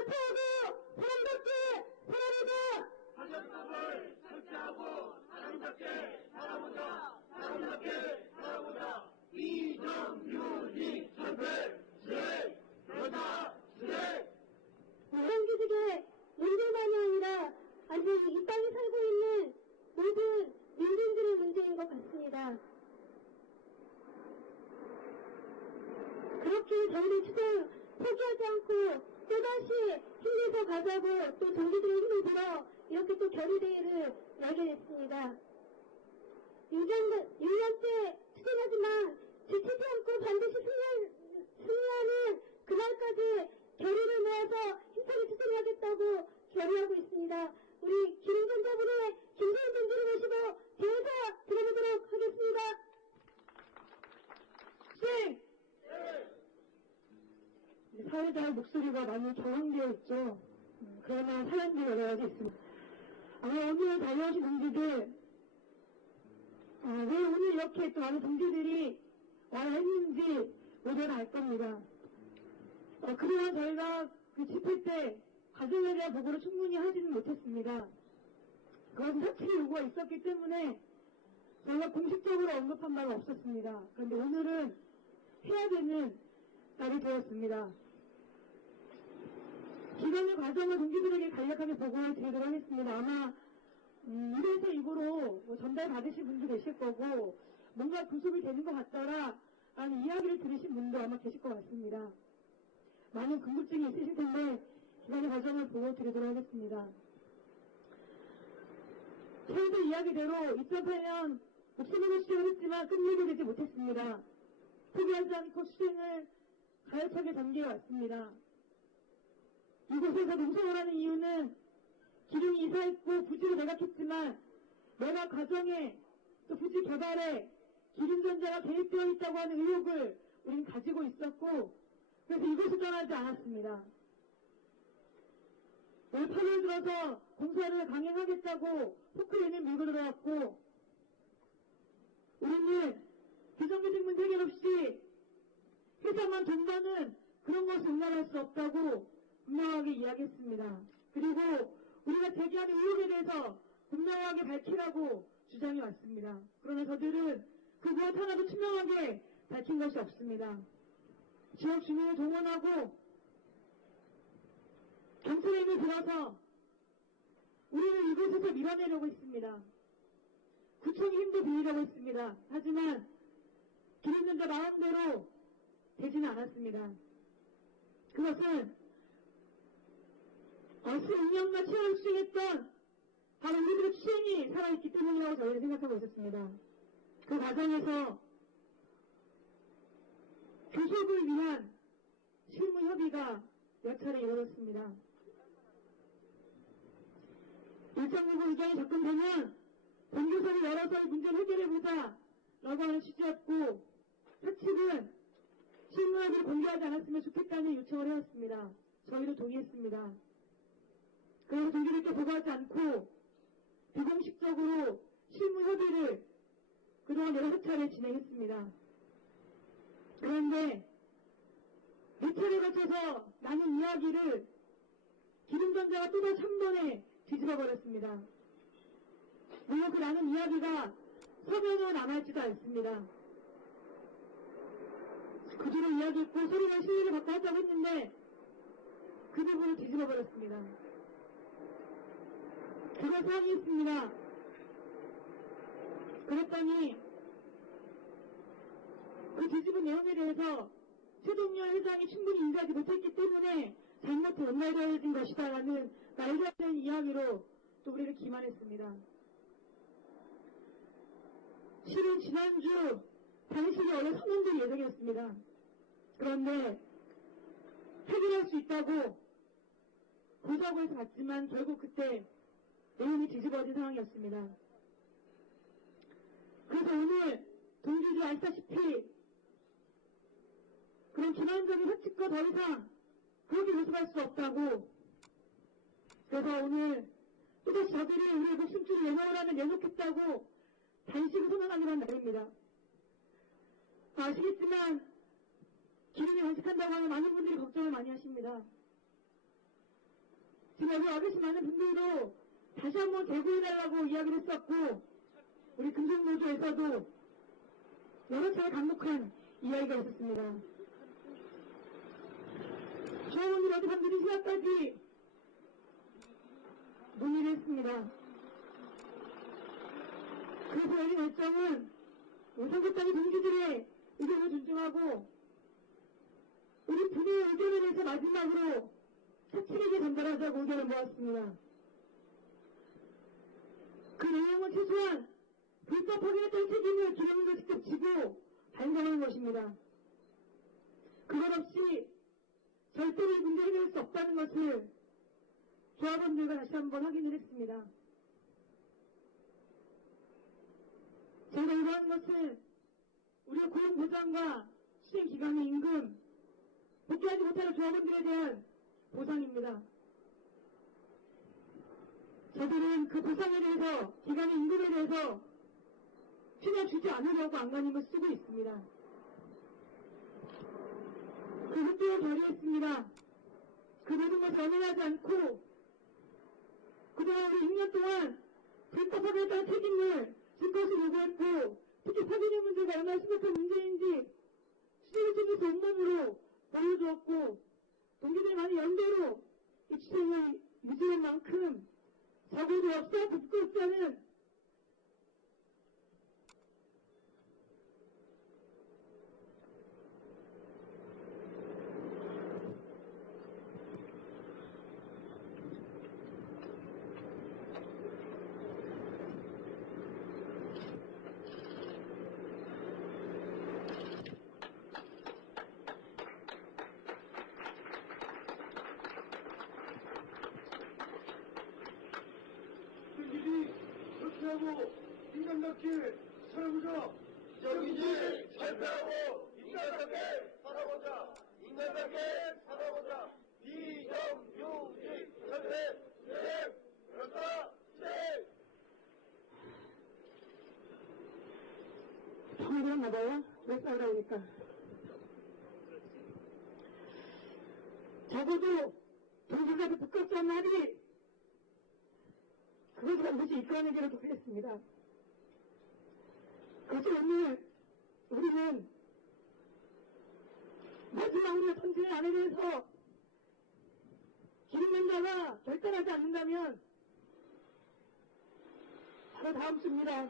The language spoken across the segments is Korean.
살포하고 사람답게 살아보자. 가정법을 철저하고 사람답게 살아보자. 사람답게 살아보자. 이정윤이 철폐 실행 그러다 실행. 비정규직의 문제만이 아니라 아직 이 땅에 살고 있는 모든 민중들의 문제인 것 같습니다. 그렇게 저희들 추경 포기하지 않고 또다시 힘내서 가자고 또 동기들의 힘을 빌어 이렇게 또 결의대회를 열게 됐습니다. 6년째 추진하지만 지치지 않고 반드시 승리하는 그날까지 결의를 모아서 힘차게 추진하겠다고 결의하고 있습니다. 우리 기름전자부의 김세현 동지를 모시고 대회사 들어보도록 하겠습니다. 사회자의 목소리가 많이 격앙되어 있죠. 그러나 사연도 여러 가지 있습니다. 오늘 달려오신 동지들, 왜 오늘 이렇게 또 많은 동지들이 와야 했는지 모두 다 알 겁니다. 그동안 저희가 그 집회 때 가정에 대한 보고를 충분히 하지는 못했습니다. 그것은 사측의 요구가 있었기 때문에 저희가 공식적으로 언급한 바가 없었습니다. 그런데 오늘은 해야 되는 날이 되었습니다. 기간의 과정을 동지들에게 간략하게 보고를 드리도록 하겠습니다. 아마 이래서 입으로 전달 받으신 분도 계실 거고 뭔가 구속이 되는 것 같더라 라는 이야기를 들으신 분도 아마 계실 것 같습니다. 많은 궁금증이 있으실 텐데 기간의 과정을 보고 드리도록 하겠습니다. 저희들 이야기대로 2008년 목숨을 수행을 했지만 끝내게 되지 못했습니다. 포기하지 않고 수행을 가열차게 전개해 왔습니다. 이곳에서 농성을 하는 이유는 기름이 이사했고 부지로 매각했지만 매각 과정에 또 부지 개발에 기름전자가 개입되어 있다고 하는 의혹을 우리는 가지고 있었고 그래서 이곳을 떠나지 않았습니다. 올 8월 들어서 공사를 강행하겠다고 포크레인을 밀고 들어왔고 우리는 비정규직 문제 해결 없이 회사만 돈 버는 그런 것을 용납할 수 없다고 분명하게 이야기했습니다. 그리고 우리가 제기하는 의혹에 대해서 분명하게 밝히라고 주장해 왔습니다. 그러나 저들은 그 무엇 하나도 투명하게 밝힌 것이 없습니다. 지역 주민을 동원하고 경찰의 힘을 빌어서 우리를 이곳에서 밀어내려고 했습니다. 구청의 힘도 빌리려고 했습니다. 하지만 기름전자 마음대로 되지는 않았습니다. 그것은 어스 운영과 체험을 추진했던 바로 우리들의 추진이 살아있기 때문이라고 저희는 생각하고 있었습니다. 그 과정에서 교섭을 위한 실무 협의가 몇 차례 이루어졌습니다. 일정부고 의견이 접근되면 본교섭을 열어서 문제를 해결해보자 라고 하는 취지였고 사측은 실무협의를 공개하지 않았으면 좋겠다는 요청을 해왔습니다. 저희도 동의했습니다. 그래서 동기들께 보고하지 않고 비공식적으로 실무협의를 그동안 여러 차례 진행했습니다. 그런데 몇 차례 거쳐서 나눈 이야기를 기름전자가 또다시 한 번에 뒤집어버렸습니다. 물론 그 나눈 이야기가 서면으로 남아있지도 않습니다. 그 뒤로 이야기했고 서류와 신뢰를 받고 하자고 했는데 그 부분을 뒤집어버렸습니다. 그걸 상의했습니다. 그랬더니 그 뒤집은 내용에 대해서 최동열 회장이 충분히 인지하지 못했기 때문에 잘못해 연말되어진 것이다 라는 말도 안 되는 이야기로 또 우리를 기만했습니다. 실은 지난주 당시에 원래 선언될 예정이었습니다. 그런데 해결할 수 있다고 보자고 해서 갔지만 결국 그때 내용이 뒤집어진 상황이었습니다. 그래서 오늘 동지들이 아시다시피 그런 기만적인 사측과 더 이상 그렇게 모습할 수 없다고 그래서 오늘 또다시 저들이 우리의 목숨줄을 내놓으라면 내놓겠다고 단식을 선언하기로 한 날입니다. 아시겠지만 기름이 단식한다고 하면 많은 분들이 걱정을 많이 하십니다. 지금 여기 와 계신 많은 분들도 다시 한번 대구해달라고 이야기를 했었고, 우리 금속노조에서도 여러 차례 강력한 이야기가 있었습니다. 조합원들이 어제 밤 늦은 시간까지 논의를 했습니다. 그래서 내린 결정은 선거단위 동지들의 의견을 존중하고 우리 분의 의견에 대해서 마지막으로 사측에게 전달하자고 의견을 모았습니다. 그 내용은 최소한 불법하게 했던 책임을 기념으로 직접 지고 반성하는 것입니다. 그것 없이 절대로 이 문제 해결할 수 없다는 것을 조합원들과 다시 한번 확인을 했습니다. 제가 요구하는 것은 우리의 고용보장과 수행기간의 임금, 복귀하지 못하는 조합원들에 대한 보상입니다. 저들은 그 보상에 대해서, 기간의 임금에 대해서 그냥 주지 않으려고 안간힘을 쓰고 있습니다. 그 흑도를 결의했습니다. 그 모든 것을 언행하지 않고 그동안 우리 6년 동안 불법하게 했던 책임을 질 것을 요구했고, 특히 사기의 문제가 얼마나 심각한 문제인지 수직을 챙겨서 온몸으로 보여주었고, 동기들이 많이 연대로 이 추세를 유지한 만큼 적어도 없어 부끄럽지 않은 승기지 철폐하고 인간답게 살아보자. 정의지 철폐하고 인간답게 살아보자. 인간답게 살아보자. 비정규직 철폐 실행. 그렇다 실행. 정리되었나봐요. 왜 싸우라고 하니까. 적어도 동지가도 부끄럽지 않은 합의, 그것을 반드시 이끌어내기를 하겠습니다. 그래서 오늘 우리는 마지막 우리의 전쟁의 안에 대해서 기능자가 결단하지 않는다면 바로 다음 주입니다.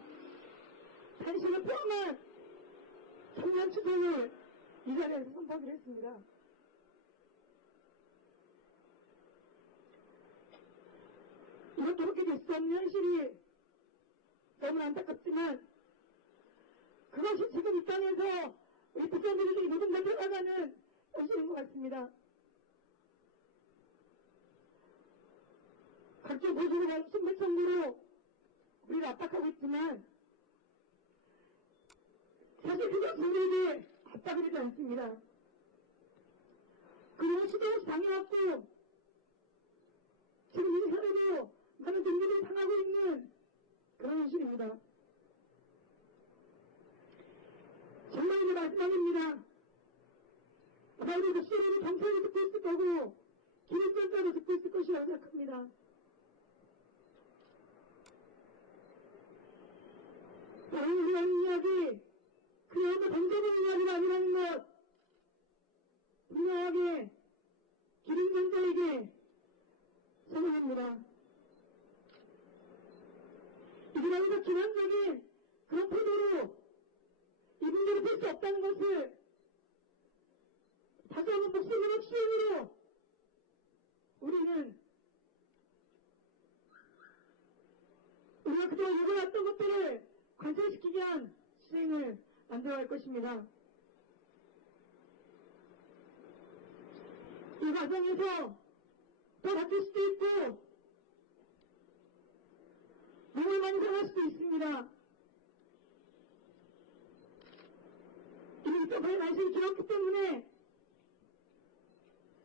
당신을 포함한 청년 추동을 이 자리에서 선포하기로 했습니다. 이렇게 될 수 없는 현실이 너무 안타깝지만 그것이 지금 이 땅에서 우리 국민들이 모든 걸 살아가는 현실인 것 같습니다. 각종 보수로 신분청구로 우리를 압박하고 있지만 사실 그것이 우리에게 압박이 되지 않습니다. 그리고 시대에서 당해왔고 지금 이 사회도 많은 동료들이 당하고 있는 그런 현실입니다. 정말 이제 마지막입니다. 아마도 그 소리를 경찰이 듣고 있을 거고 기름전자도 듣고 있을 것이라고 생각합니다. 오늘 하는 이야기 그냥 뭐 던져보는 이야기가 아니라는 것 분명하게 기름전자에게 선언합니다. 이들하고서 기본적인 그런 태도로 이 문제를 풀 수 없다는 것을 다시 한번 목숨으로 수행으로 우리는 우리가 그동안 요구해왔던 것들을 관철시키기 위한 수행을 만들어갈 것입니다. 이 과정에서 더 다칠 수도 있고 몸을 많이 상할 수도 있습니다. 이미 서버의 날씨를 길었기 때문에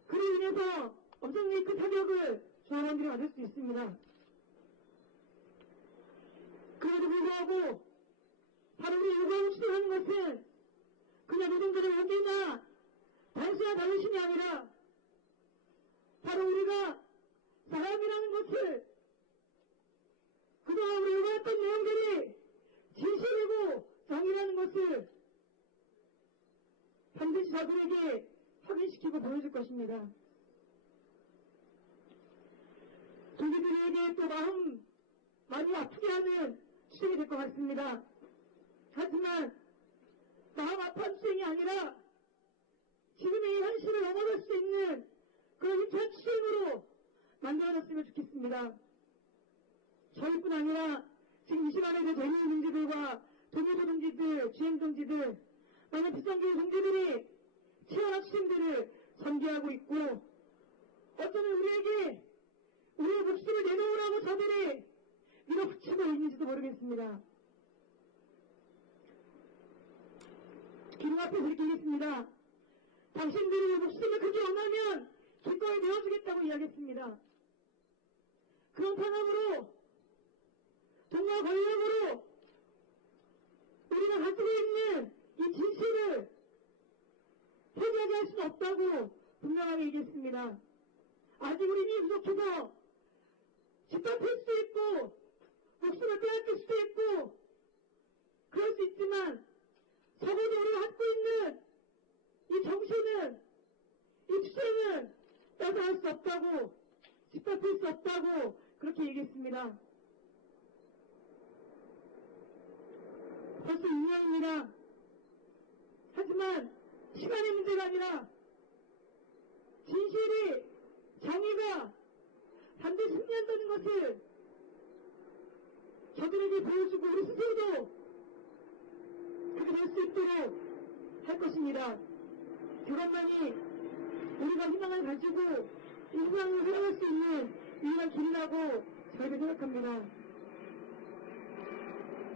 그로 인해서 엄청나게 큰 타격을 조합원들이 받을 수 있습니다. 그래도 불구하고 바로 우리 요구하고 추진하는 것은 그냥 노동자의 오기나 단순한 자존심이 아니라 바로 우리가 사람이 것을 그동안 우리 요구했던 내용들이 진실이고 정의라는 것을 반드시 저들에게 확인시키고 보여줄 것입니다. 동지들에게 또 마음 많이 아프게 하는 추생이 될 것 같습니다. 하지만 마음 아픈 추생이 아니라 지금의 이 현실을 넘어설 수 있는 그런 힘찬 추생으로 만들어졌으면 좋겠습니다. 저희뿐 아니라 지금 이 시간에도 재미있는 동지들과 동일부 동지들, 주행 동지들, 많은 비상계의 동지들이 치열한 추생들을 전개하고 있고 어쩌면 우리에게 우리의 목숨을 내놓으라고 저들이 밀어붙이고 있는지도 모르겠습니다. 기둥 앞에서 이렇게 얘기했습니다. 당신들이 목숨을 그렇게 원하면 기꺼이 내어주겠다고 이야기했습니다. 그런 탄압으로 동화 권력으로 우리가 가지고 있는 이 진실을 회개하게 할 수는 없다고 분명하게 얘기했습니다. 아직 우리 힘이 부족해서 짓밟힐 수도 있고 목숨을 빼앗길 수도 있고 그럴 수 있지만 적어도 우리가 갖고 있는 이 정신은 이 추세는 뺏어갈 수 없다고 짓밟힐 수 없다고 그렇게 얘기했습니다. 벌써 2년입니다. 하지만 시간의 문제가 아니라 진실이 정의가 반드시 승리한다는 것을 저들에게 보여주고 우리 스스로도 그렇게 될 수 있도록 할 것입니다. 그것만이 우리가 희망을 가지고 이 희망을 살아갈 수 있는 유일한 길이라고 저희는 생각합니다.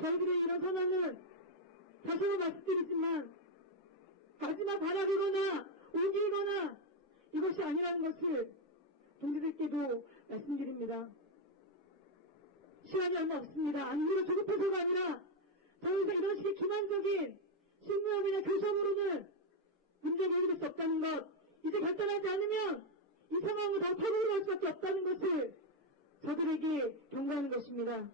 저희들의 이런 선언은 다시 한번 말씀드리지만 마지막 발악이거나 오기이거나 이것이 아니라는 것을 동지들께도 말씀드립니다. 시간이 얼마 없습니다. 안위로 조급해서가 아니라 더 이상 이런 식의 기만적인 신무협이나 교섭으로는 문제가 해결될 수 없다는 것, 이제 결단하지 않으면 이 상황을 더 파고들어 갈 수밖에 없다는 것을 저들에게 경고하는 것입니다.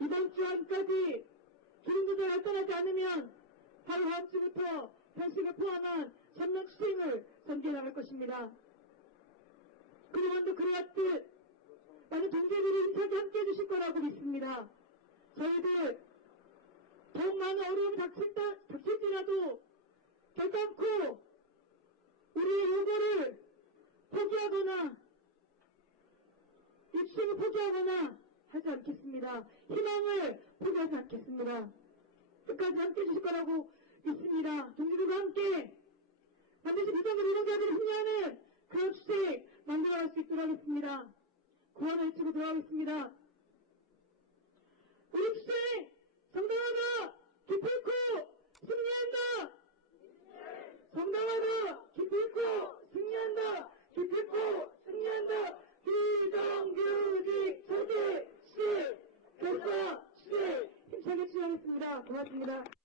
이번 주 안까지 기름조절 결단하지 않으면 바로 다음 주부터 단식을 포함한 전면 추생을 전개해 나갈 것입니다. 그동안도 그래왔듯 많은 동지들이 힘차게 함께해 주실 거라고 믿습니다. 저희들 더욱 많은 어려움이 닥칠지라도 결단코 우리의 요구를 포기하거나 이 추생을 포기하거나 하지 않겠습니다. 희망을 포기하지 않겠습니다. 끝까지 함께해 주실 거라고 믿습니다. 동지들과 함께 반드시 미정을 이루자들을 승리하는 그런 추생 만들어갈 수 있도록 하겠습니다. 구원을 외치고 들어가겠습니다. 우리 추생 정당하다 기필코 승리한다. 정당하다 기필코 승리한다. 기필코 승리한다. 비정규직 조직 시 결사 추생 힘차게 추진하겠습니다. 고맙습니다.